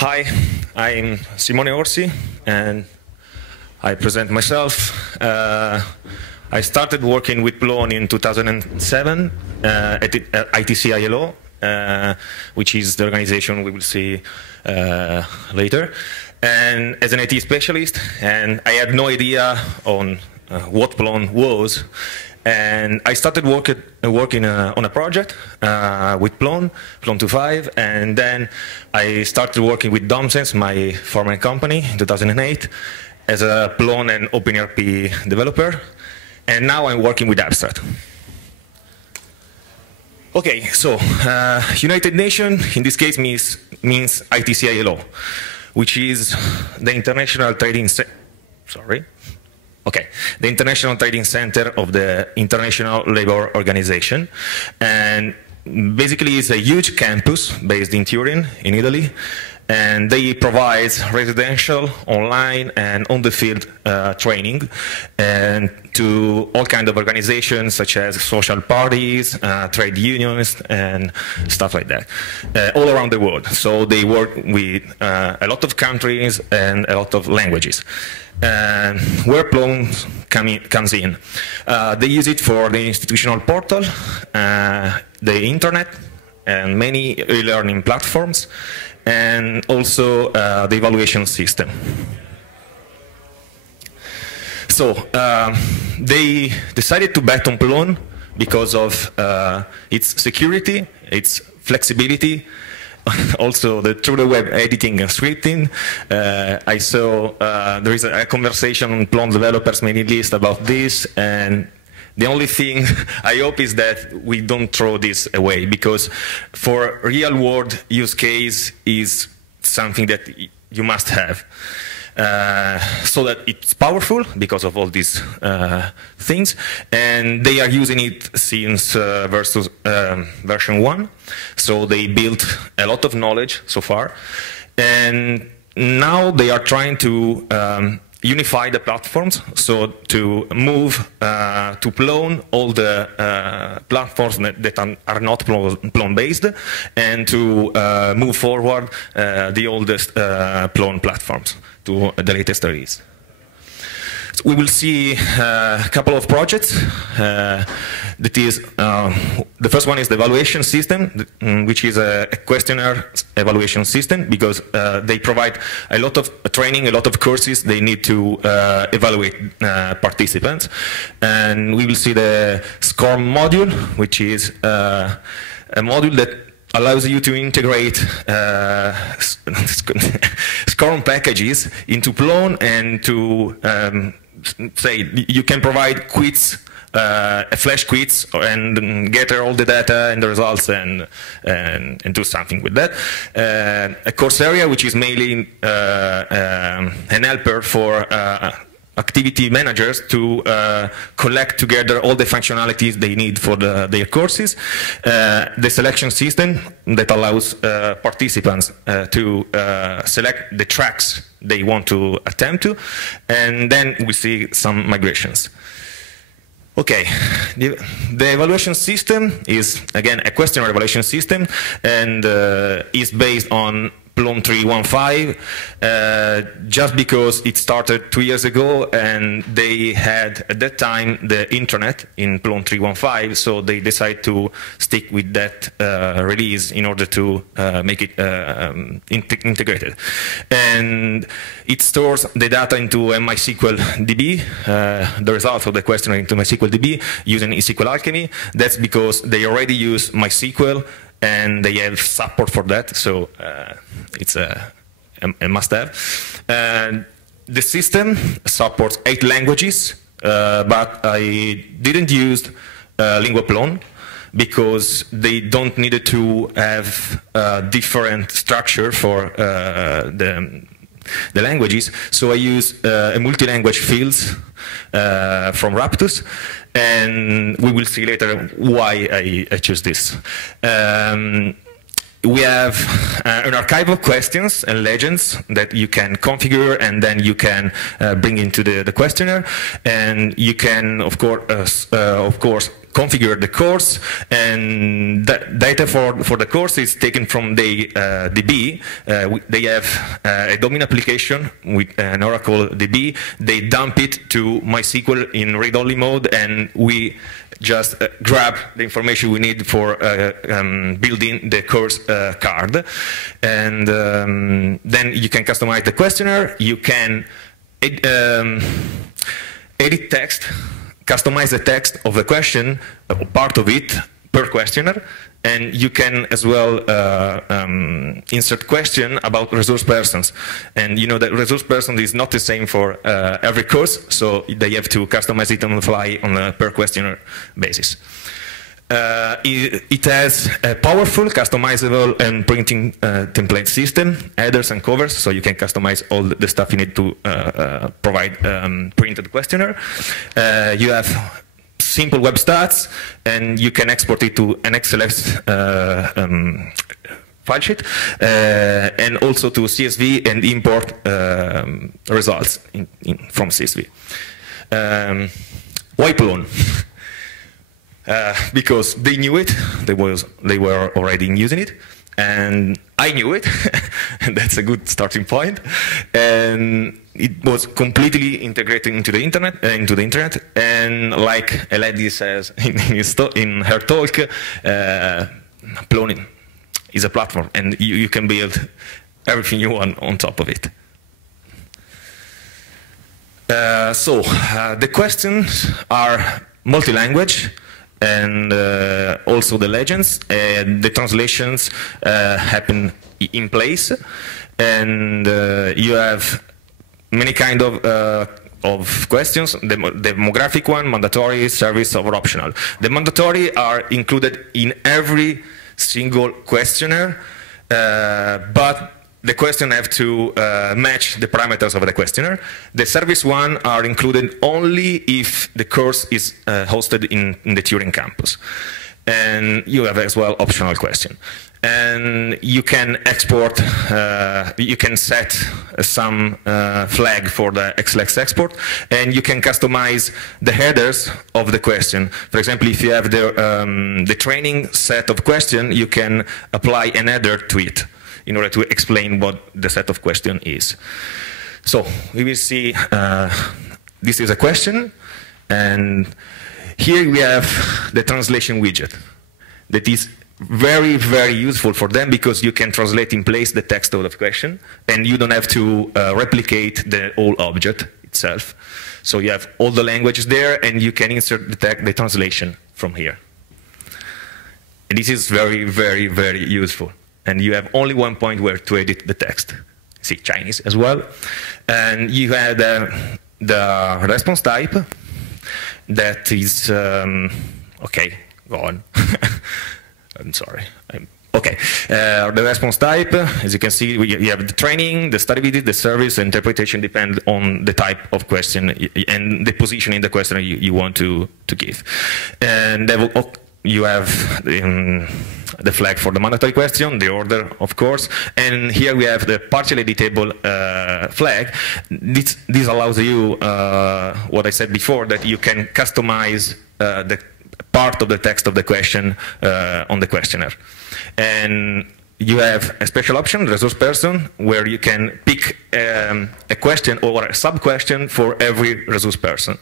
Hi, I'm Simone Orsi, and I present myself. I started working with Plone in 2007 at ITCILO, which is the organization we will see later, and as an IT specialist, and I had no idea on what Plone was. And I started working on a project with Plone 2.5, and then I started working with DomSense, my former company, in 2008, as a Plone and OpenERP developer, and now I'm working with Abstract. Okay, so United Nations, in this case, means ITCILO, which is the International Trading the International Trading Center of the International Labour Organization, and basically it's a huge campus based in Turin, in Italy, and they provide residential, online, and on-the-field training and to all kinds of organizations such as social parties, trade unions, and stuff like that, all around the world. So they work with a lot of countries and a lot of languages. Where Plone comes in. They use it for the institutional portal, the intranet, and many e-learning platforms, and also the evaluation system. So they decided to bet on Plone because of its security, its flexibility, also through the web editing and scripting. I saw there is a conversation on Plone developers mailing list about this, and the only thing I hope is that we don't throw this away, because for real world use case is something that you must have. So that it's powerful because of all these things, and they are using it since version 1. So they built a lot of knowledge so far, and now they are trying to unify the platforms, so to move to Plone all the platforms that are not Plone based, and to move forward the oldest Plone platforms to the latest release. So we will see a couple of projects. That is, the first one is the evaluation system, which is a questionnaire evaluation system, because they provide a lot of training, a lot of courses they need to evaluate participants. And we will see the SCORM module, which is a module that allows you to integrate SCORM packages into Plone, and to say you can provide quiz, a flash quiz, and gather all the data and the results, and do something with that. A course area, which is mainly an helper for activity managers to collect together all the functionalities they need for their courses. The selection system that allows participants to select the tracks they want to attempt to, and then we see some migrations. Okay, the evaluation system is, again, a questionnaire evaluation system, and is based on Plone 3.15, just because it started 2 years ago, and they had at that time the intranet in Plone 3.15, so they decided to stick with that release in order to make it integrated. And it stores the data into a MySQL DB, the results of the questionnaire into MySQL DB using SQL Alchemy. That's because they already use MySQL, and they have support for that, so it's a must-have. The system supports 8 languages, but I didn't use Lingua Plone, because they don't need to have a different structure for the languages, so I use a multi-language fields from Raptus, and we will see later why I choose this. We have an archive of questions and legends that you can configure, and then you can bring into the questionnaire, and you can, of course, configure the course, and that data for the course is taken from the DB. They have a domain application with an Oracle DB. They dump it to MySQL in read-only mode, and we just grab the information we need for building the course card. And then you can customize the questionnaire. You can edit text, customize the text of the question, part of it, per questionnaire. And you can as well insert question about resource persons. And you know that resource person is not the same for every course, so they have to customize it on the fly on a per questionnaire basis. It has a powerful, customizable, and printing template system, headers and covers, so you can customize all the stuff you need to provide printed questionnaire. You have simple web stats, and you can export it to an XLS file sheet, and also to CSV and import results from CSV. Why Plone? Because they knew it, they were already using it, and I knew it, and that's a good starting point. And it was completely integrated into the internet, and like a lady says in her talk, Plone is a platform, and you can build everything you want on top of it. So the questions are multi-language, and also the legends, and the translations happen in place, and you have many kind of questions. The demographic one, mandatory, service, or optional. The mandatory are included in every single questionnaire, but the question have to match the parameters of the questionnaire. The service one are included only if the course is hosted in the Turing campus. And you have as well optional question. And you can export, you can set some flag for the XLS export, and you can customize the headers of the question. For example, if you have the training set of question, you can apply an header to it in order to explain what the set of question is. So we will see, this is a question, and here we have the translation widget that is very, very useful for them, because you can translate in place the text of the question, and you don't have to replicate the whole object itself. So you have all the languages there, and you can insert the translation from here. And this is very, very, very useful. And you have only one point where to edit the text. See, Chinese as well. And you have the response type that is, okay, go on. I'm sorry. Okay, the response type, as you can see, you have the training, the study visit, the service, and interpretation depend on the type of question and the position in the question you want to give. And you have the flag for the mandatory question, the order, of course, and here we have the partially editable flag. This allows you, what I said before, that you can customize the part of the text of the question on the questionnaire. And you have a special option, resource person, where you can pick a question or a sub-question for every resource person.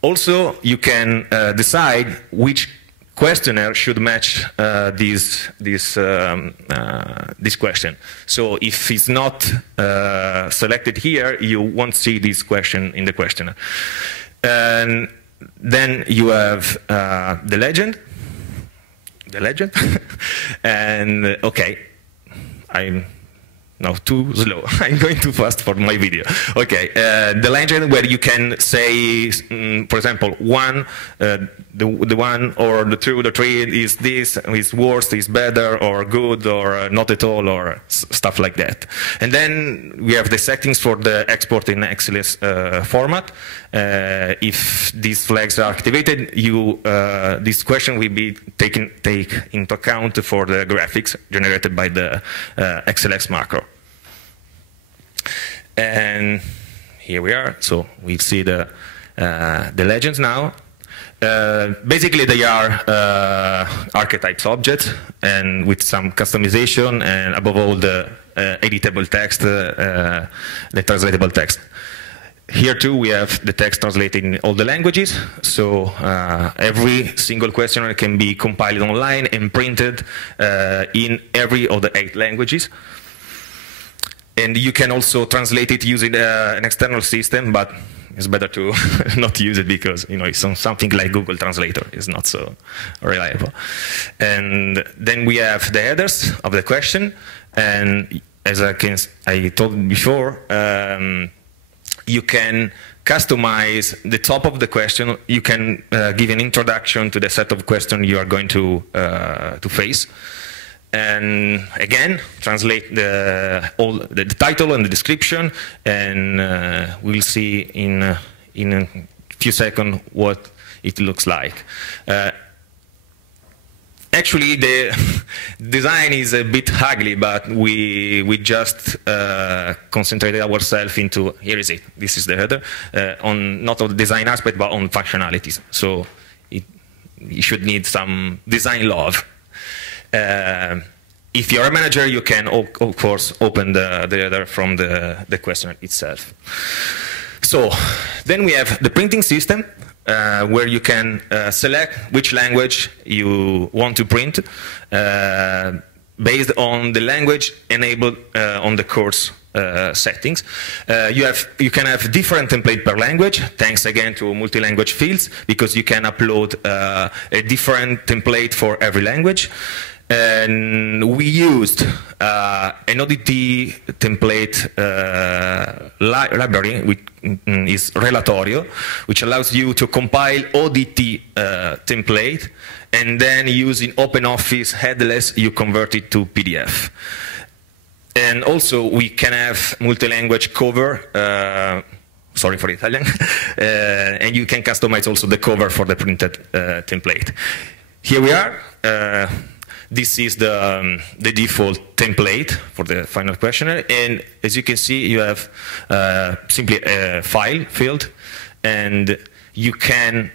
Also, you can decide which questionnaire should match this question. So if it's not selected here, you won't see this question in the questionnaire. And then you have the legend, and okay, I'm now too slow. I'm going too fast for my video. Okay, the legend where you can say, for example, one, the one or the two, the three is this, is worse, is better, or good, or not at all, or stuff like that. And then we have the settings for the export in XLS format. If these flags are activated, this question will be taken into account for the graphics generated by the XLS macro. And here we are. So we see the legends now. Basically, they are archetypes objects, and with some customization, and above all, the editable text, the translatable text. Here too, we have the text translated in all the languages, so every single questionnaire can be compiled online and printed in every of the 8 languages. And you can also translate it using an external system, but it's better to not use it because it's something like Google Translator is not so reliable. And then we have the headers of the question, and as I told before, you can customize the top of the question. You can give an introduction to the set of questions you are going to face. And again, translate the title and the description, and we'll see in a few seconds what it looks like. Actually, the design is a bit ugly, but we just concentrated ourselves into, here is it, this is the header, on not on the design aspect, but on functionalities. So you should need some design love. If you're a manager, you can, of course, open the header from the questionnaire itself. So then we have the printing system, where you can select which language you want to print based on the language enabled on the course settings. You can have different template per language, thanks again to multi-language fields, because you can upload a different template for every language. And we used an ODT template library, which is Relatorio, which allows you to compile ODT template, and then using OpenOffice headless, you convert it to PDF. And also, we can have multi-language cover, sorry for Italian, and you can customize also the cover for the printed template. Here we are. This is the default template for the final questionnaire, and as you can see, you have simply a file field, and you can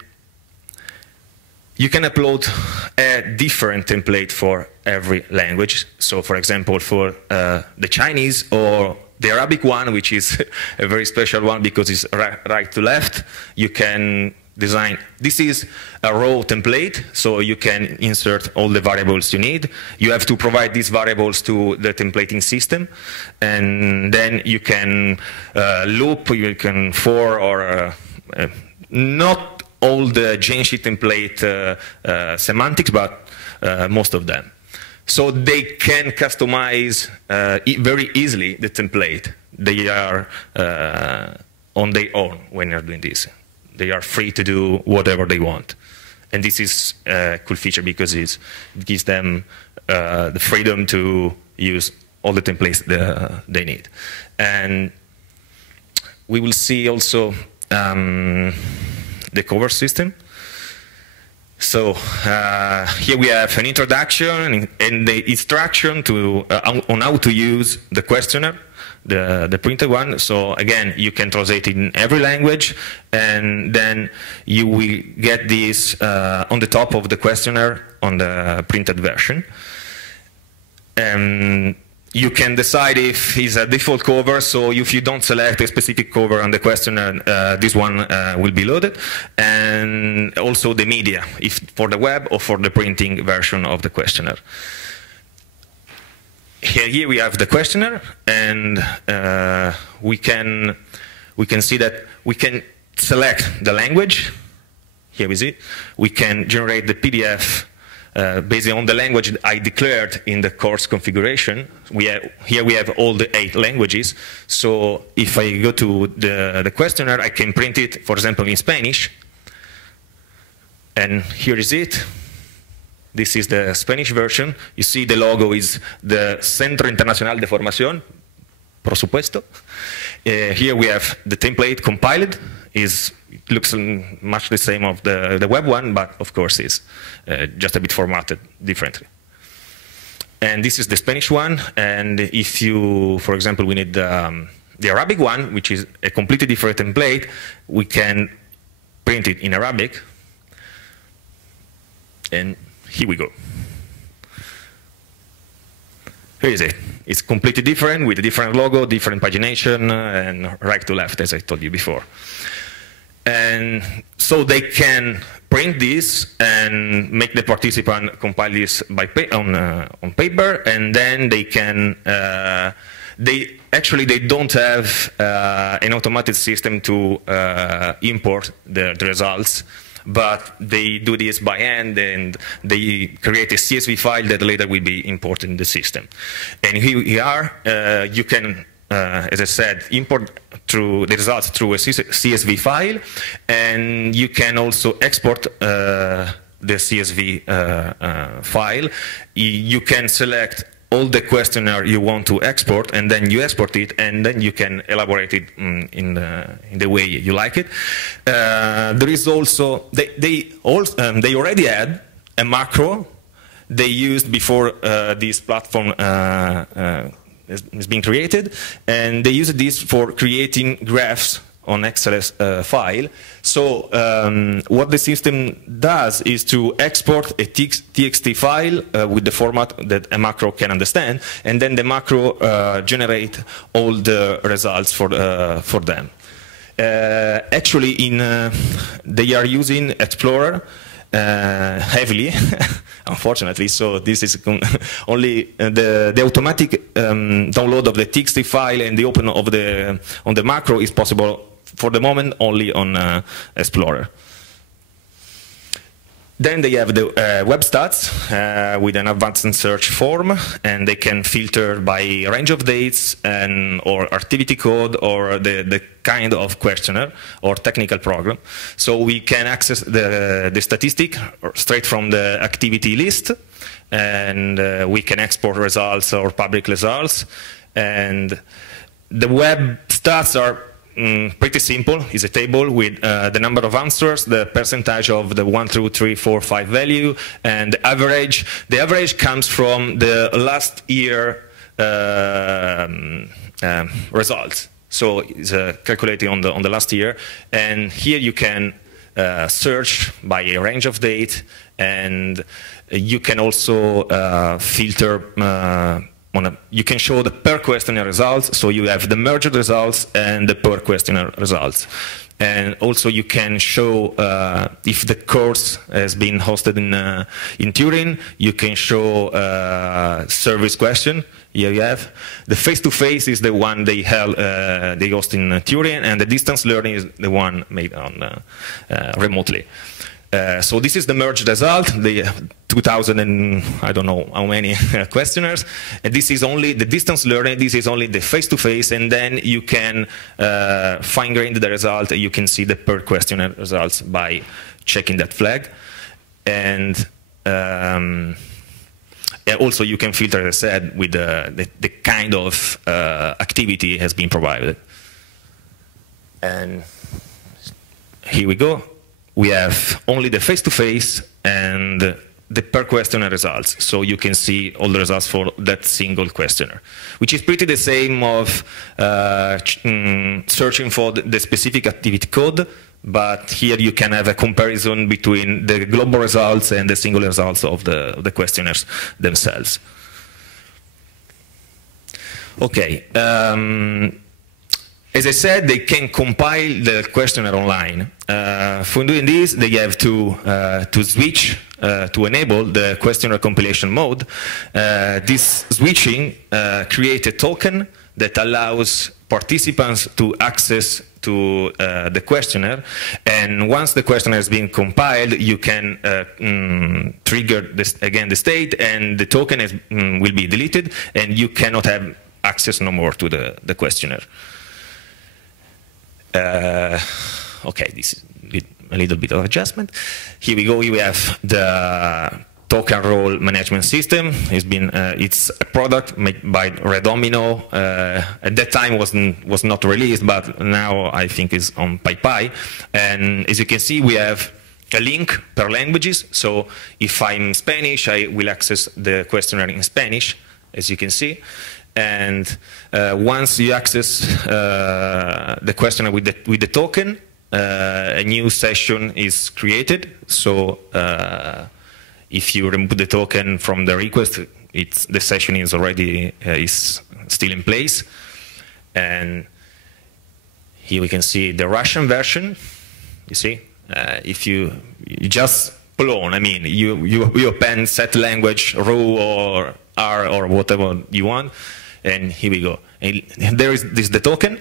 upload a different template for every language. So, for example, for the Chinese or the Arabic one, which is a very special one because it's right to left, you can design. This is a raw template, so you can insert all the variables you need. You have to provide these variables to the templating system, and then you can loop, you can for, or not all the Genshi template semantics, but most of them. So they can customize very easily the template. They are on their own when you're doing this. They are free to do whatever they want. And this is a cool feature because it gives them the freedom to use all the templates they need. And we will see also the cover system. So here we have an introduction and the instruction on how to use the questionnaire, the printed one. So again, you can translate it in every language, and then you will get this on the top of the questionnaire on the printed version. And you can decide if it's a default cover, so if you don't select a specific cover on the questionnaire, this one will be loaded. And also the media, if for the web or for the printing version of the questionnaire. Here we have the questionnaire, and we can see that we can select the language. Here we see. We can generate the PDF based on the language I declared in the course configuration. Here we have all the 8 languages. So if I go to the questionnaire, I can print it, for example, in Spanish. And here is it. This is the Spanish version. You see the logo is the Centro Internacional de Formación, por supuesto. Here we have the template compiled. It looks much the same of the web one, but of course is just a bit formatted differently. And this is the Spanish one. And if you, for example, we need the Arabic one, which is a completely different template, we can print it in Arabic. And here we go. Here is it. It's completely different with a different logo, different pagination, and right to left, as I told you before. And so they can print this and make the participant compile this by on paper, and then they can. They don't have an automated system to import the results, but they do this by hand, and they create a CSV file that later will be imported in the system. And here we are. You can, as I said, import through the results through a CSV file, and you can also export the CSV file. You can select all the questionnaire you want to export, and then you export it, and then you can elaborate it in the way you like it. There is also, they already had a macro they used before this platform has been created, and they use this for creating graphs on Excel file. So what the system does is to export a TXT file with the format that a macro can understand, and then the macro generate all the results for them. Actually, they are using Explorer heavily, unfortunately. So this is only the automatic download of the TXT file and the open of on the macro is possible for the moment only on Explorer. Then they have the web stats with an advanced search form, and they can filter by range of dates or activity code or the kind of questionnaire or technical program. So we can access the statistic straight from the activity list, and we can export results or public results. And the web stats are pretty simple. It's a table with the number of answers, the percentage of the 1, 2, 3, 4, 5 value, and the average. The average comes from the last year results. So it's calculated on the last year. And here you can search by a range of date, and you can also filter you can show the per questionnaire results, so you have the merged results and the per questionnaire results. And also you can show if the course has been hosted in Turin, you can show service question. Here you have. The face-to-face is the one they host in Turin, and the distance learning is the one made on remotely. So this is the merged result, the 2,000 and I don't know how many questionnaires. And this is only the distance learning, this is only the face-to-face, and then you can fine-grain the result. You can see the per questionnaire results by checking that flag. And also you can filter, as I said, with the kind of activity has been provided. And here we go. We have only the face-to-face and the per questionnaire results. So you can see all the results for that single questionnaire, which is pretty the same of searching for the specific activity code, but here you can have a comparison between the global results and the single results of the questionnaires themselves. Okay. As I said, they can compile the questionnaire online. For doing this, they have to switch to enable the questionnaire compilation mode. This switching creates a token that allows participants to access to the questionnaire. And once the questionnaire has been compiled, you can trigger again the state, and the token will be deleted, and you cannot have access no more to the questionnaire. Okay, this is a little bit of adjustment. Here we go. We have the token role management system. It's a product made by Red Domino. At that time was not released, but now I think is on PyPy. And as you can see, we have a link per languages. So if I'm Spanish, I will access the questionnaire in Spanish, as you can see. And once you access the questionnaire with the token, a new session is created. So if you remove the token from the request, the session is already is still in place. And here we can see the Russian version. You see, if you just Plone, I mean, you append set language row or R or whatever you want, and here we go. And there is the token,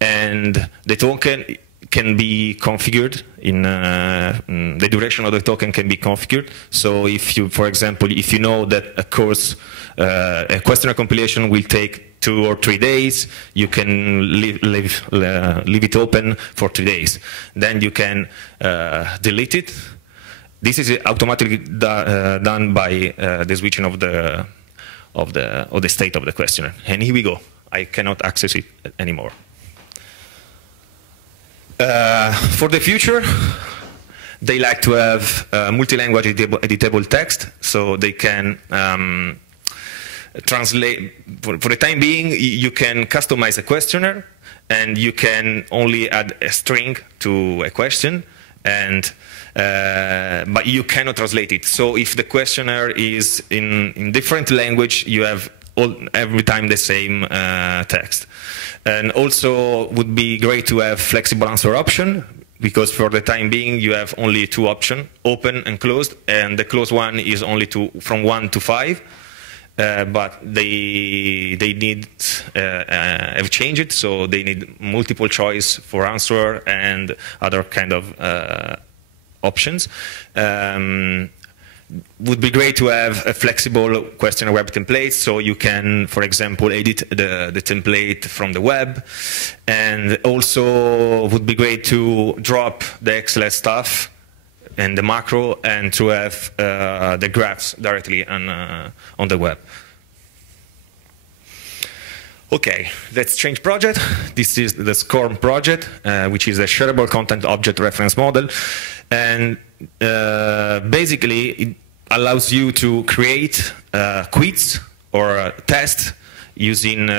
and the token can be configured in the duration of the token can be configured. So if you, for example, if you know that a course, a questionnaire compilation will take 2 or 3 days, you can leave it open for 3 days. Then you can delete it. This is automatically done by the switching of the state of the questionnaire. And here we go. I cannot access it anymore. For the future, they like to have multi-language editable text, so they can translate. For the time being, you can customize a questionnaire, and you can only add a string to a question, and but you cannot translate it. So if the questionnaire is in different language, you have every time the same text. And also would be great to have flexible answer option, because for the time being you have only 2 options, open and closed, and the closed one is only from 1 to 5. But they need have changed it, so they need multiple choice for answer and other kind of options. Would be great to have a flexible questionnaire web template, so you can, for example, edit the template from the web. And also would be great to drop the XLS stuff and the macro, and to have the graphs directly on the web. Okay, let's change project. This is the SCORM project, which is a shareable content object reference model. And basically, it allows you to create quiz or tests using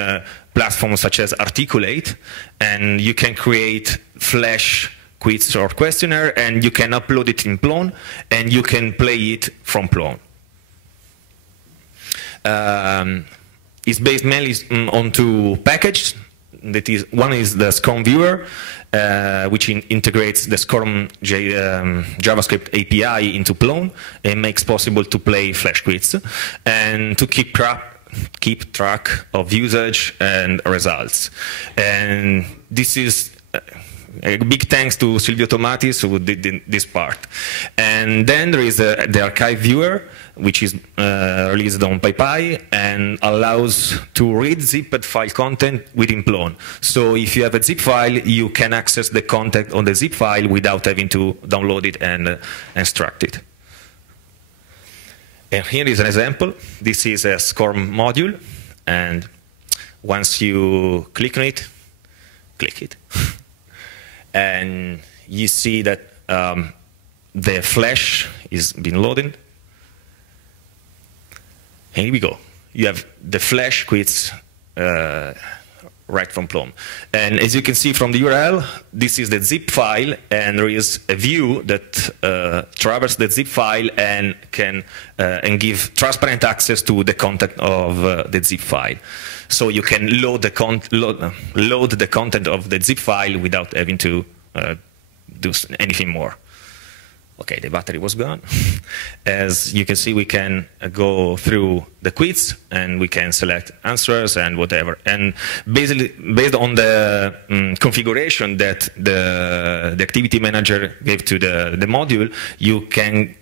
platforms such as Articulate. And you can create Flash quiz or questionnaire, and you can upload it in Plone, and you can play it from Plone. It's based mainly on 2 packages. That is, one is the SCORMVIEWER, which integrates the SCORM JavaScript API into Plone and makes possible to play Flash quiz and to keep track of usage and results. And this is a big thanks to Silvio Tomatis, who did this part. And then there is the archive viewer, which is released on PyPy and allows to read zipped file content within Plone. So if you have a zip file, you can access the content on the zip file without having to download it and extract it. And here is an example. This is a SCORM module, and once you click on it, and you see that the Flash is being loaded. And here we go. You have the Flash quiz right from Plone. And as you can see from the URL, this is the zip file, and there is a view that traverses the zip file and can and give transparent access to the content of the zip file. So you can load the content of the zip file without having to do anything more. Okay, the battery was gone. As you can see, we can go through the quiz, and we can select answers and whatever. And basically, based on the configuration that the activity manager gave to the module, you can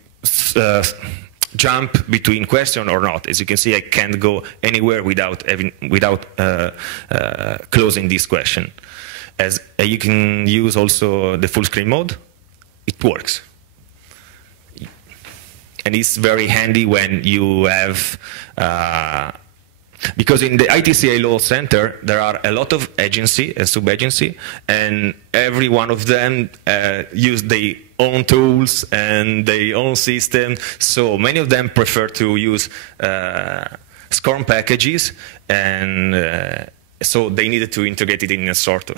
jump between questions or not. As you can see, I can't go anywhere without closing this question. As you can use also the full screen mode, it works. And it's very handy when you have, because in the ITCILO center, there are a lot of agency and sub-agency, and every one of them use their own tools and their own system. So many of them prefer to use SCORM packages, and so they needed to integrate it in a sort of,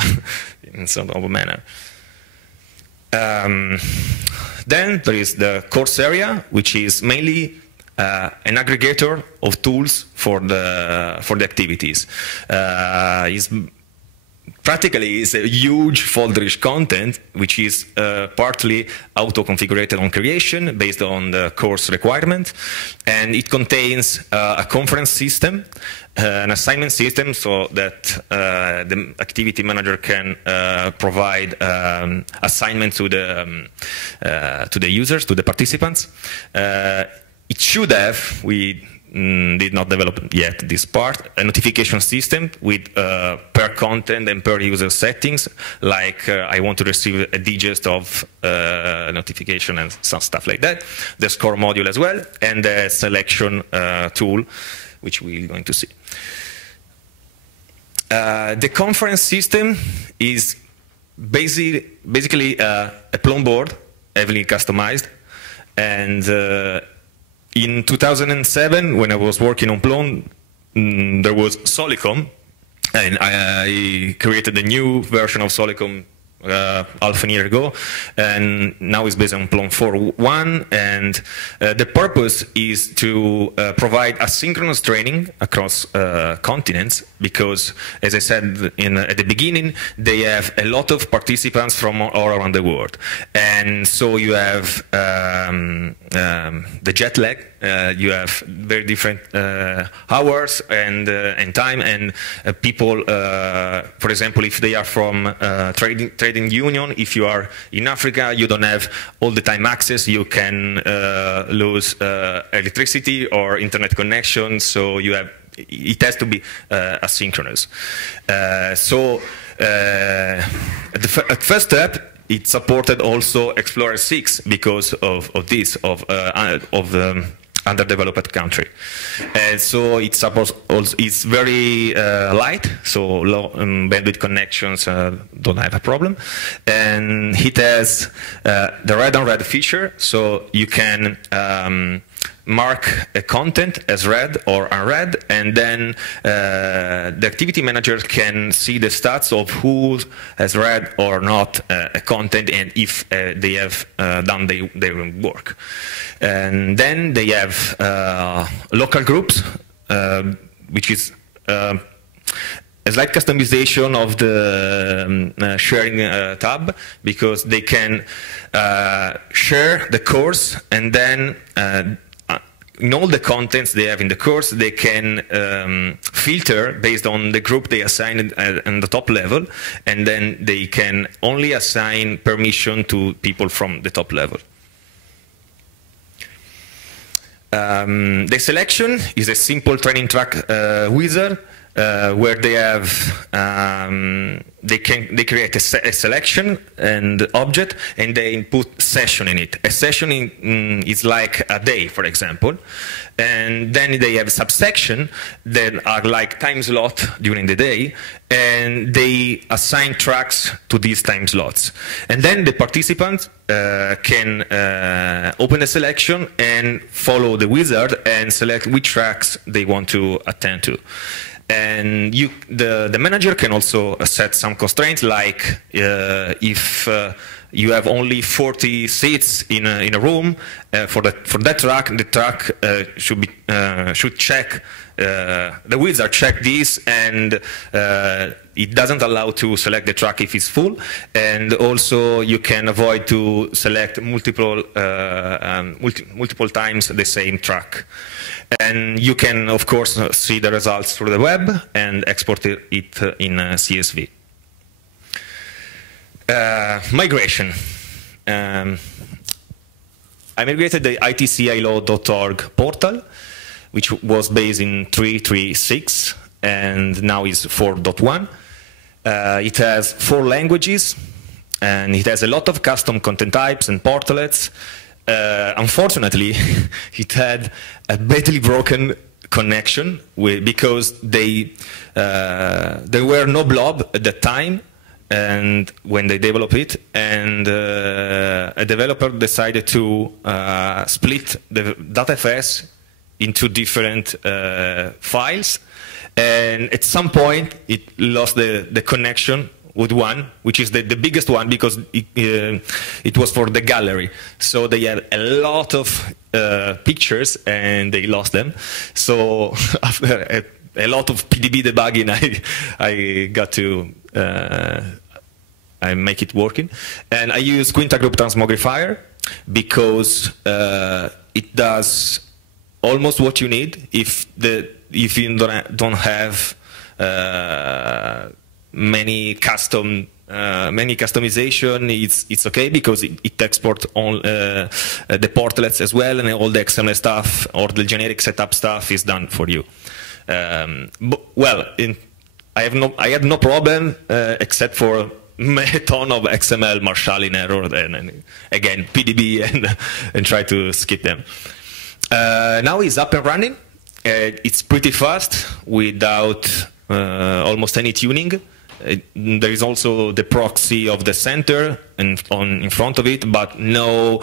a manner. Then there is the course area, which is mainly an aggregator of tools for the activities. Practically is a huge folder-rich content, which is partly auto-configured on creation based on the course requirement, and it contains a conference system, an assignment system, so that the activity manager can provide assignment to the users, to the participants. It should have, we did not develop yet this part, a notification system with per content and per user settings, like I want to receive a digest of notification and some stuff like that, the SCORM module as well, and the selection tool, which we're going to see. The conference system is basically a Plone board, heavily customized, and in 2007, when I was working on Plone, there was Solicom, and I created a new version of Solicom half a year ago, and now it's based on Plone 4.1, and the purpose is to provide asynchronous training across continents, because, as I said at the beginning, they have a lot of participants from all around the world, and so you have the jet lag. You have very different hours and time, and people, for example, if they are from trading union, if you are in Africa, you don't have all the time access, you can lose electricity or internet connection, so you have, it has to be asynchronous. At first step, it supported also Explorer 6 because of this, underdeveloped country, and so it supports also. It's very light, so low bandwidth connections don't have a problem, and it has the red on red feature, so you can mark a content as read or unread, and then the activity manager can see the stats of who has read or not a content, and if they have done their work. And then they have local groups, which is a slight customization of the sharing tab, because they can share the course, and then in all the contents they have in the course, they can filter based on the group they assigned at the top level, and then they can only assign permission to people from the top level. The selection is a simple training track wizard, where they have they create a selection and object, and they input session in it. A session is like a day, for example, and then they have subsection that are like time slot during the day, and they assign tracks to these time slots, and then the participants can open the selection and follow the wizard and select which tracks they want to attend to. And the manager can also set some constraints, like if you have only 40 seats in a room, for that track, the track should check, the wizard check this, and it doesn't allow to select the track if it's full, and also you can avoid to select multiple times the same track. And you can, of course, see the results through the web and export it in CSV. Migration. I migrated the ITCILO.org portal, which was based in 3.3.6 and now is 4.1. It has 4 languages, and it has a lot of custom content types and portlets. Unfortunately, it had a badly broken connection because there were no blob at that time, and when they developed it, and a developer decided to split the .fs into different files, and at some point it lost the connection one, which is the biggest one because it was for the gallery. So they had a lot of pictures and they lost them. So after a lot of PDB debugging, I got to I make it working. And I use quinta-group transmogrifier because it does almost what you need. If you don't have many customization, it's okay because it exports all the portlets as well, and all the XML stuff or the generic setup stuff is done for you. Well, I had no problem except for a ton of XML marshalling error and again PDB and try to skip them. Now it's up and running. It's pretty fast without almost any tuning. There is also the proxy of the center in front of it, but no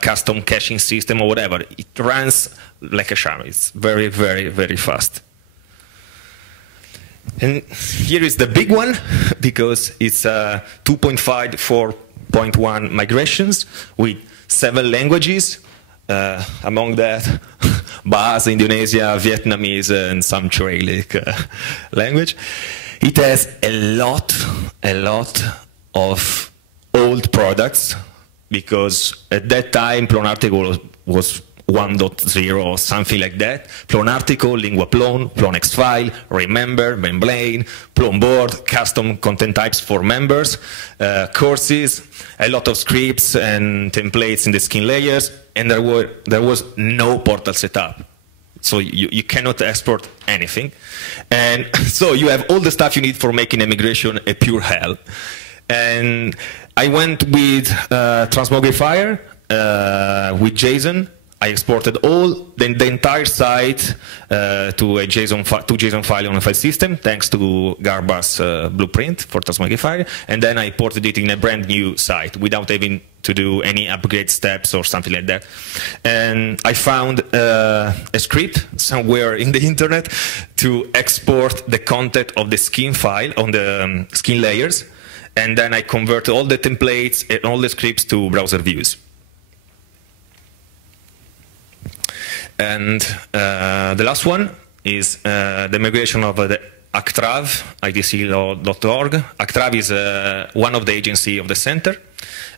custom caching system or whatever. It runs like a charm. It's very, very, very fast. And here is the big one, because it's 2.5 4.1 migrations with 7 languages. Among that, Bahasa, Indonesia, Vietnamese, and some Cyrillic language. It has a lot of old products, because at that time Plone Article was 1.0 or something like that. Plone Article, Lingua Plone, Plone X-File, Remember, Membrane, Plone Board, custom content types for members, courses, a lot of scripts and templates in the skin layers, and there was no portal setup. So you cannot export anything. And so you have all the stuff you need for making a migration a pure hell. And I went with Transmogrifier, with JSON. I exported the entire site to a JSON file on a file system, thanks to Garba's blueprint for Transmogrifier, and then I ported it in a brand new site without having to do any upgrade steps or something like that. And I found a script somewhere in the internet to export the content of the skin file on the skin layers, and then I converted all the templates and all the scripts to browser views. And the last one is the migration of the ACTRAV, ITCILO.org. ACTRAV is one of the agencies of the center,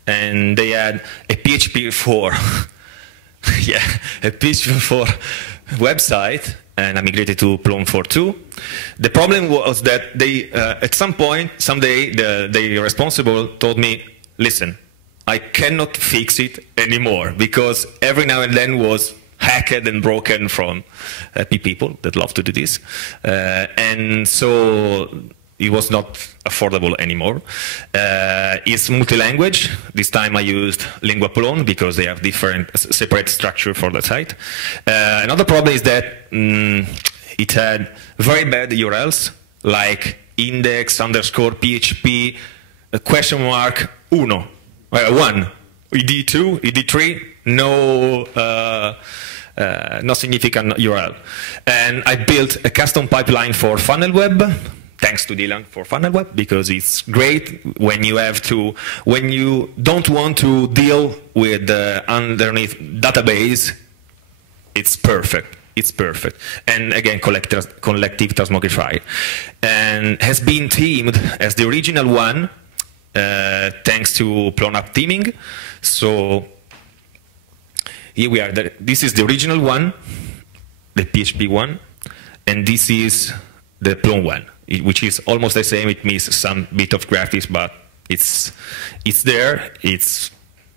and they had a PHP 4, yeah, a PHP 4 website, and I migrated to Plone 4.2. The problem was that they, at some point, someday, the responsible told me, listen, I cannot fix it anymore, because every now and then was hacked and broken from people that love to do this. And so it was not affordable anymore. It's multi-language. This time I used Lingua Plone because they have different, separate structure for the site. Another problem is that it had very bad URLs, like index_php, !1, ed2, ed3, no significant URL. And I built a custom pipeline for FunnelWeb, thanks to Dylan for FunnelWeb, because it's great when you don't want to deal with the underneath database. It's perfect. It's perfect. And again, collective transmogrifier. And has been themed as the original one, thanks to Plone App Theming. So here we are. This is the original one, the PHP one, and this is the Plone one, which is almost the same. It means some bit of graphics, but it's there. It's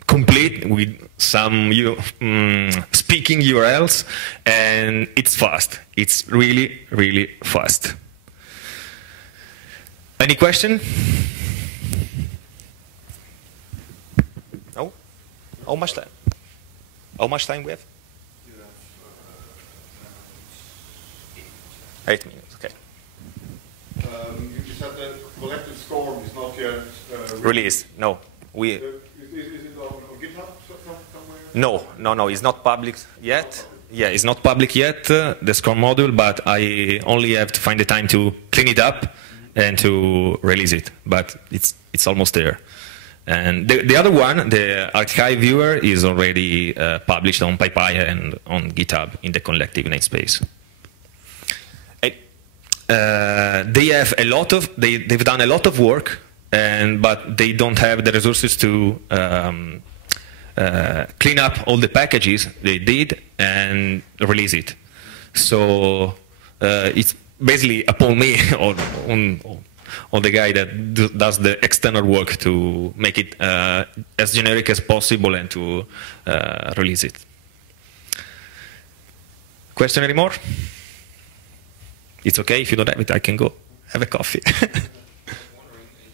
complete with some speaking URLs, and it's fast. It's really, really fast. Any question? No? How much time? How much time we have? 8 minutes, okay. You said the collective SCORM is not yet released. No. Is it on GitHub somewhere? No, it's not public yet. Yeah, it's not public yet, the SCORM module, but I only have to find the time to clean it up and to release it, but it's almost there. And the other one, the archive viewer, is already published on PyPI and on GitHub in the collective namespace. They have a lot of, they've done a lot of work, but they don't have the resources to clean up all the packages they did and release it. So it's basically upon me or on the guy that does the external work to make it as generic as possible and to release it. Question anymore? It's okay if you don't have it, I can go have a coffee. I was wondering, he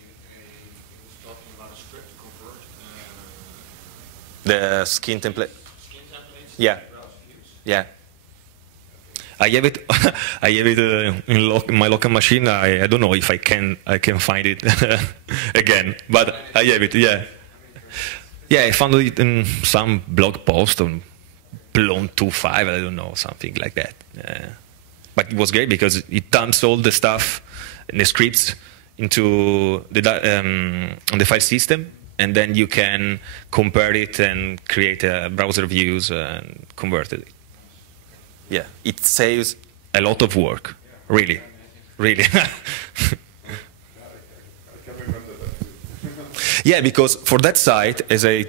was talking about a script to convert The skin template. skin templates Yeah. to browser views. Yeah. I have it. I have it in my local machine. I don't know if I can find it again, but I have it. Yeah. Yeah, I found it in some blog post on Plone 2.5. I don't know, something like that. But it was great because it dumps all the stuff and the scripts into the on the file system, and then you can compare it and create browser views and convert it. Yeah, it saves a lot of work, really, really. I can remember that too. Yeah, because for that site, as I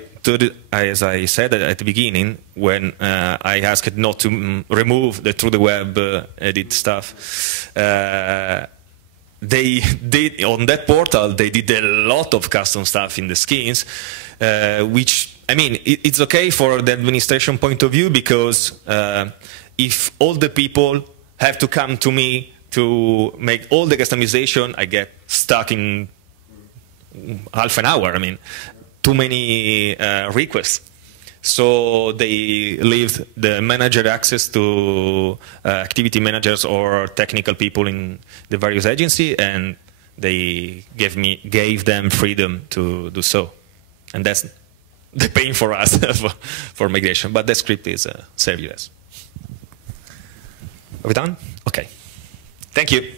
said at the beginning, when I asked not to remove the through the web edit stuff, they did on that portal. They did a lot of custom stuff in the skins, which I mean, it's okay for the administration point of view because if all the people have to come to me to make all the customization, I get stuck in half an hour. I mean, too many requests. So they leave the manager access to activity managers or technical people in the various agencies, and they gave them freedom to do so. And that's the pain for us for migration. But the script is serverless. Are we done? Okay. Thank you.